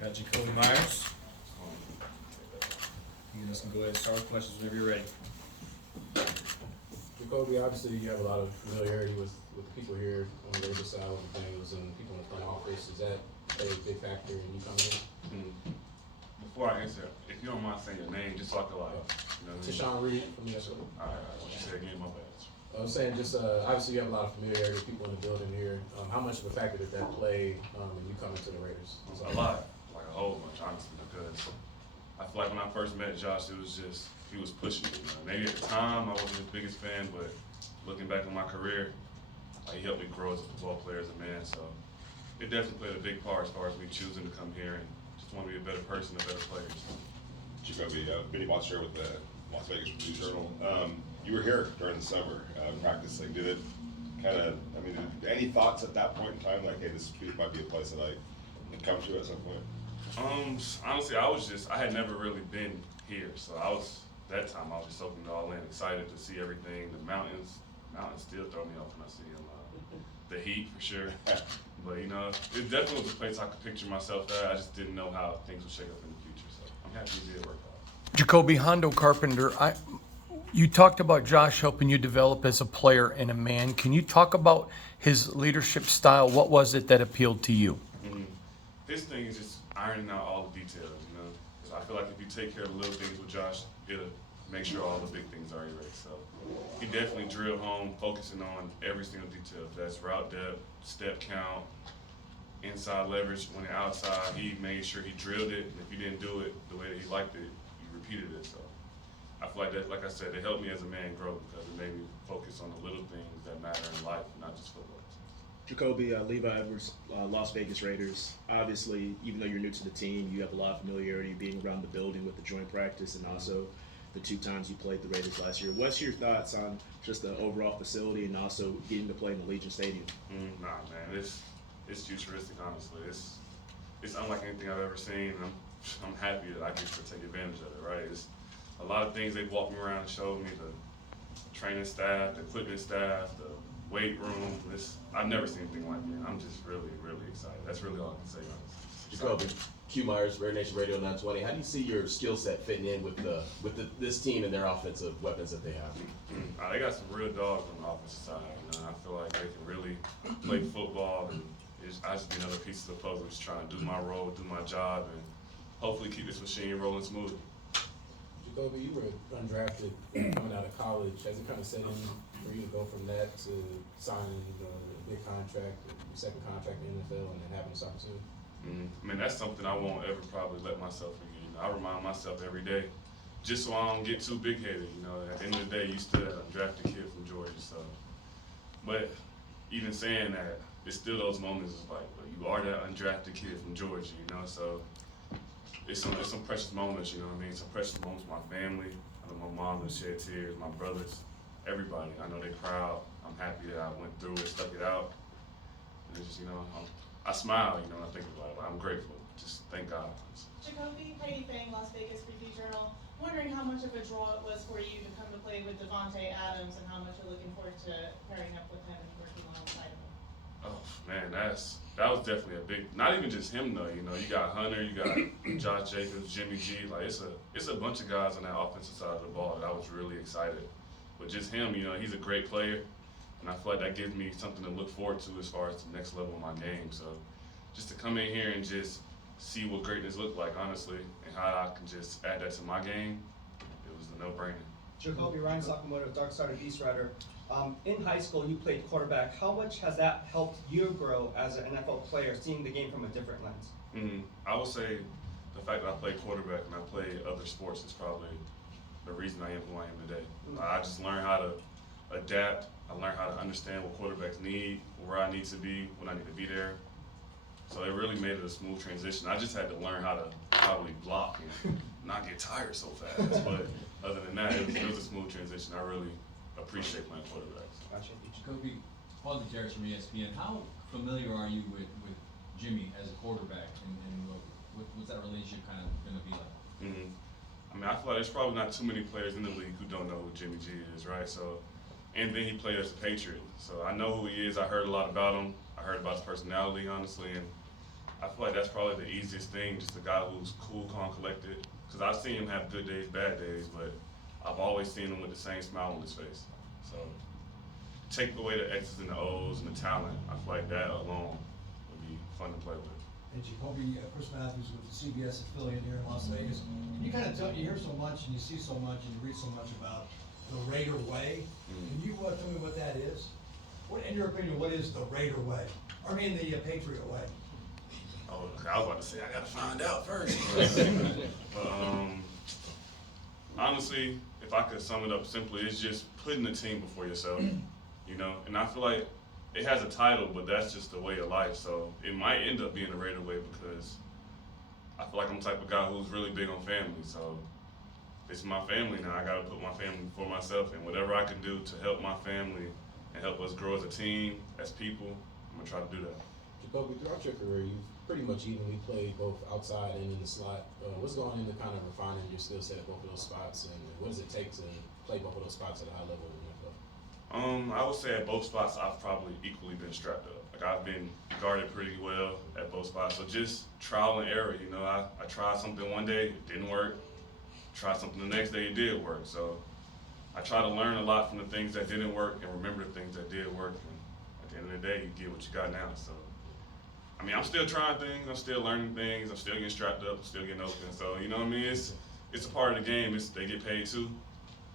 Got Jacoby Myers. You guys can go ahead and start with questions whenever you're ready. Jacoby, obviously you have a lot of familiarity with the people here on the labor side with the Bengals and people in the front office. Is that a big factor in you coming in? Before I answer, if you don't mind saying your name, just so I can like, you know what I mean? Tashawn Reed from Minnesota. All right, what you said again, my bad. I'm saying just obviously you have a lot of familiarity with people in the building here. How much of a factor did that play when you come into the Raiders? A lot, like a whole bunch, honestly, because I feel like when I first met Josh, it was just, he was pushing me. You know? Maybe at the time I wasn't his biggest fan, but looking back on my career, he helped me grow as a football player, as a man. So it definitely played a big part as far as me choosing to come here and just want to be a better person, a better player. Jacoby, Benny Bonster with the Las Vegas Review Journal. You were here during the summer practicing. Did it kind of, I mean, any thoughts at that point in time, like, hey, this might be a place that I would come to at some point? Honestly, I had never really been here. So that time I was just soaking it all in, excited to see everything. The mountains still throw me off when I see them. The heat for sure. But you know, it definitely was a place I could picture myself at. I just didn't know how things would shake up in the future. So I'm happy it did work out. Jacoby Hondo Carpenter, you talked about Josh helping you develop as a player and a man. Can you talk about his leadership style? What was it that appealed to you? His thing is just ironing out all the details, you know. 'Cause I feel like if you take care of the little things with Josh, it'll make sure all the big things are erased. So he definitely drilled home, focusing on every single detail. That's route depth, step count, inside leverage. When you're outside, he made sure he drilled it. And if you didn't do it the way that he liked it, you repeated it. So I feel like that, like I said, it helped me as a man grow because it made me focus on the little things that matter in life, not just football. Jacoby, Levi Edwards, Las Vegas Raiders. Obviously, even though you're new to the team, you have a lot of familiarity being around the building with the joint practice and also the 2 times you played the Raiders last year. What's your thoughts on just the overall facility and also getting to play in the Legion Stadium? Nah, man, it's futuristic. Honestly, it's unlike anything I've ever seen. And I'm happy that I get to take advantage of it. Right, it's a lot of things they walked me around and showed me, the training staff, the equipment staff, the weight room. I've never seen anything like it. I'm just really, really excited. That's really all I can say, honestly. Jacoby, Q Myers, Raider Nation Radio 920. How do you see your skill set fitting in with this team and their offensive weapons that they have? They got some real dogs on the offensive side. You know, I feel like they can really play football, and I just be another piece of the puzzle, just trying to do my role, do my job, and hopefully keep this machine rolling smooth. Jacoby, you were undrafted coming out of college. Has it kind of set in for you to go from that to signing the big contract, the second contract in the NFL, and then having this opportunity? I mean, that's something I won't ever probably let myself forget. You know, I remind myself every day, just so I don't get too big-headed. You know, at the end of the day, you still an undrafted kid from Georgia. So, but even saying that, it's still those moments. It's like, well, you are that undrafted kid from Georgia. You know, so it's some precious moments. You know what I mean? Some precious moments with my family. I know my mom will shed tears. My brothers, everybody. I know they're proud. I'm happy that I went through it, stuck it out. And it's just, you know, I smile, you know, when I think about it. I'm grateful. Just thank God. Jacoby, Heidi Fang, Las Vegas Review Journal. Wondering how much of a draw it was for you to come to play with Devontae Adams and how much you're looking forward to pairing up with him and working alongside him. Oh man, that was definitely a big. Not even just him though. You know, you got Hunter, you got Josh Jacobs, Jimmy G. Like it's a bunch of guys on that offensive side of the ball that I was really excited. But just him, you know, he's a great player. And I feel like that gives me something to look forward to as far as the next level of my game. So just to come in here and just see what greatness looked like, honestly, and how I can just add that to my game, it was a no-brainer. Jacoby, Ryan Sakamoto, Dark Side of Beast Rider. In high school, you played quarterback. How much has that helped you grow as an NFL player, seeing the game from a different lens? I would say the fact that I play quarterback and I play other sports is probably the reason I am who I am today. I just learned how to adapt. I learned how to understand what quarterbacks need, where I need to be, when I need to be there. So it really made it a smooth transition. I just had to learn how to probably block and not get tired so fast. But other than that, it was a smooth transition. I really appreciate playing quarterbacks. Gotcha. Jacoby, Paul Gutierrez from ESPN. How familiar are you with Jimmy as a quarterback, and what's that relationship kind of going to be like? I mean, I feel like there's probably not too many players in the league who don't know who Jimmy G is, right? So, and then he played as a Patriot, so I know who he is. I heard a lot about him. I heard about his personality, honestly, and I feel like that's probably the easiest thing, just a guy who's cool, calm, collected. Because I've seen him have good days, bad days, but I've always seen him with the same smile on his face. So take away the X's and the O's and the talent, I feel like that alone would be fun to play with. And Jacoby, Chris Matthews with the CBS affiliate here in Las Vegas. You kind of you hear so much and you see so much and you read so much about the Raider way. Can you tell me what that is? What, in your opinion, what is the Raider way? I mean, the Patriot way. Oh, I was about to say, I gotta find out first. But, honestly, if I could sum it up simply, it's just putting the team before yourself, you know? And I feel like it has a title, but that's just the way of life. So it might end up being the Raider way because I feel like I'm the type of guy who's really big on family. So it's my family now. I gotta put my family before myself, and whatever I can do to help my family and help us grow as a team, as people, I'm gonna try to do that. Jacoby, throughout your career, you've pretty much evenly played both outside and in the slot. What's going into kind of refining your skill set at both of those spots, and what does it take to play both of those spots at a high level in the NFL? I would say at both spots, I've probably equally been strapped up. Like I've been guarded pretty well at both spots. So just trial and error, you know. I tried something one day, it didn't work. Tried something the next day, it did work. So I try to learn a lot from the things that didn't work and remember the things that did work. And at the end of the day, you get what you got now. So, I mean, I'm still trying things, I'm still learning things, I'm still getting strapped up, I'm still getting open. So, you know what I mean? It's a part of the game. They get paid too.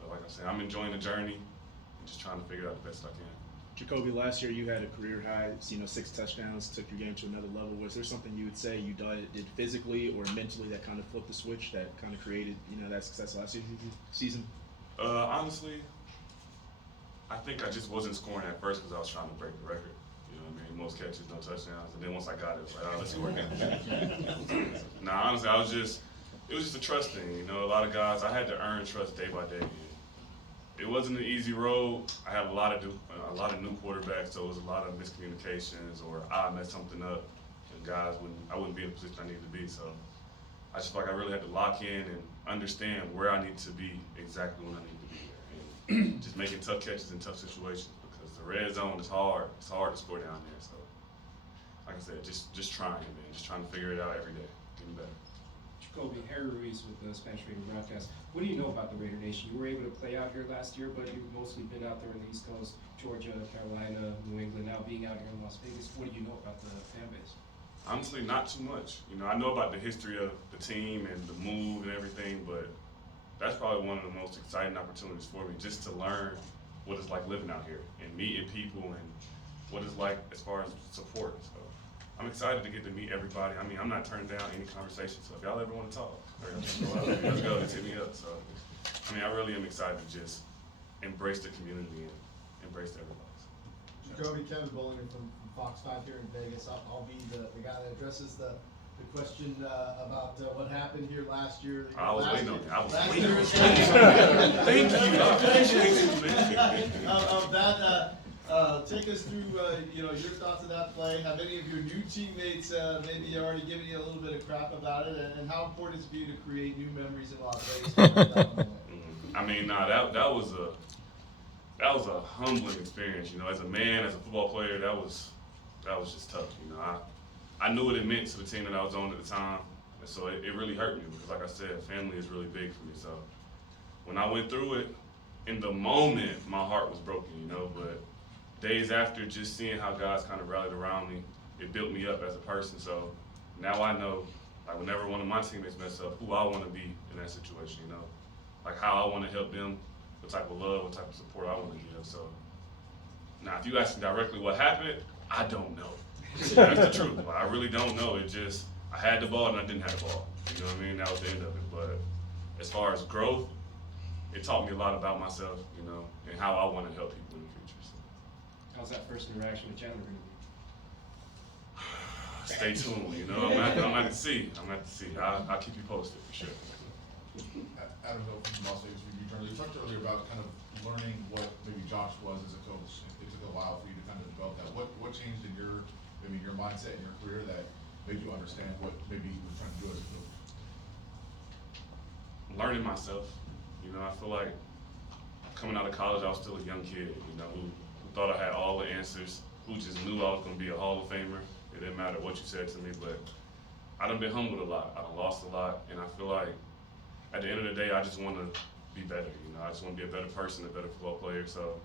But like I said, I'm enjoying the journey and just trying to figure it out the best I can. Jacoby, last year you had a career high, 6 touchdowns, took your game to another level. Was there something you would say you did physically or mentally that kind of flipped the switch that kind of created, that success last season? Honestly, I think I just wasn't scoring at first because I was trying to break the record. You know what I mean? Most catches, no touchdowns. And then once I got it, it was like, oh, let's see where it goes. Nah, honestly, it was just a trust thing. You know, a lot of guys, I had to earn trust day by day. It wasn't an easy road. I have a lot of new quarterbacks, so it was a lot of miscommunications, or I messed something up, and I wouldn't be in the position I needed to be. So I just feel like I really had to lock in and understand where I need to be exactly when I need to be there, and just making tough catches in tough situations because the red zone is hard. It's hard to score down there. So, like I said, just trying, man, just trying to figure it out every day, getting better. Jacoby, Harry Ruiz with the Spanish Radio broadcast. What do you know about the Raider Nation? You were able to play out here last year, but you've mostly been out there on the East Coast, Georgia, Carolina, New England, now being out here in Las Vegas. What do you know about the fan base? Honestly, not too much. You know, I know about the history of the team and the move and everything, but that's probably one of the most exciting opportunities for me, just to learn what it's like living out here and meeting people and what it's like as far as support. So I'm excited to get to meet everybody. I mean, I'm not turning down any conversation, so if y'all ever want to talk, or let's go, let's hit me up. So, I mean, I really am excited to just embrace the community and embrace everybody. Jacoby, Kevin Bollinger from Fox 5 here in Vegas. I'll be the guy that addresses the question about what happened here last year. I was waiting on it. I was last waiting on year. it. Thank you. I appreciate it. Of that, take us through your thoughts of that play. Have any of your new teammates maybe already given you a little bit of crap about it? And how important is it for you to create new memories in Las Vegas? I mean, that was a humbling experience. You know, as a man, as a football player, that was just tough. You know, I knew what it meant to the team that I was on at the time, and so it really hurt me because, like I said, family is really big for me. So when I went through it, in the moment, my heart was broken. You know, but days after, just seeing how guys kind of rallied around me, it built me up as a person. So now I know, like, whenever one of my teammates mess up, who I want to be in that situation. You know, like how I want to help them, what type of love, what type of support I want to give. So now, if you ask me directly what happened, I don't know. That's the truth. Like, I really don't know. It just, I had the ball and I didn't have the ball. You know what I mean? That was the end of it. But as far as growth, it taught me a lot about myself, you know, and how I want to help people in the future. So. How's that first interaction with Chandler going to be? Stay tuned, you know. I'm gonna have to see. I'll keep you posted for sure. Adam Hill from Las Vegas Review Journal. You talked earlier about kind of learning what maybe Josh was as a coach. It took a while for you to kind of develop that. What changed in your mindset in your career that made you understand what maybe he was trying to do as a coach? Learning myself. You know, I feel like coming out of college, I was still a young kid, you know, who thought I had all the answers, who just knew I was going to be a Hall of Famer It didn't matter what you said to me, but I done been humbled a lot. I done lost a lot, and I feel like at the end of the day, I just want to be better. You know, I just want to be a better person, a better football player. So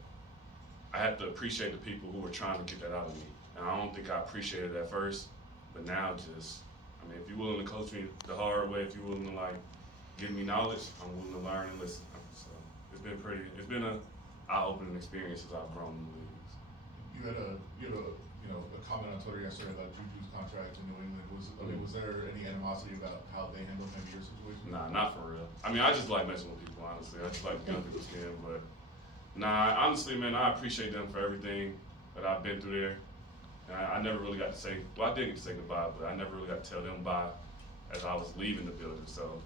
I have to appreciate the people who were trying to get that out of me. And I don't think I appreciated it at first, but now just, I mean, if you're willing to coach me the hard way, if you're willing to like give me knowledge, I'm willing to learn and listen. So it's been a eye-opening experience as I've grown in the league. You had a comment on Twitter yesterday about Juju's contract in New England. Was there any animosity about how they handled maybe your situation? Nah, not for real. I mean, I just like messing with people, honestly. I just like getting people's skin, but nah, honestly, man, I appreciate them for everything that I've been through there. And I never really got to say, well, I did get to say goodbye, but I never really got to tell them bye as I was leaving the building. So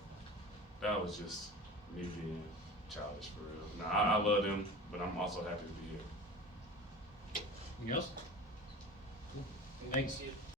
that was just me being childish for real. Nah, I love them, but I'm also happy to be here. Anything else? Thanks.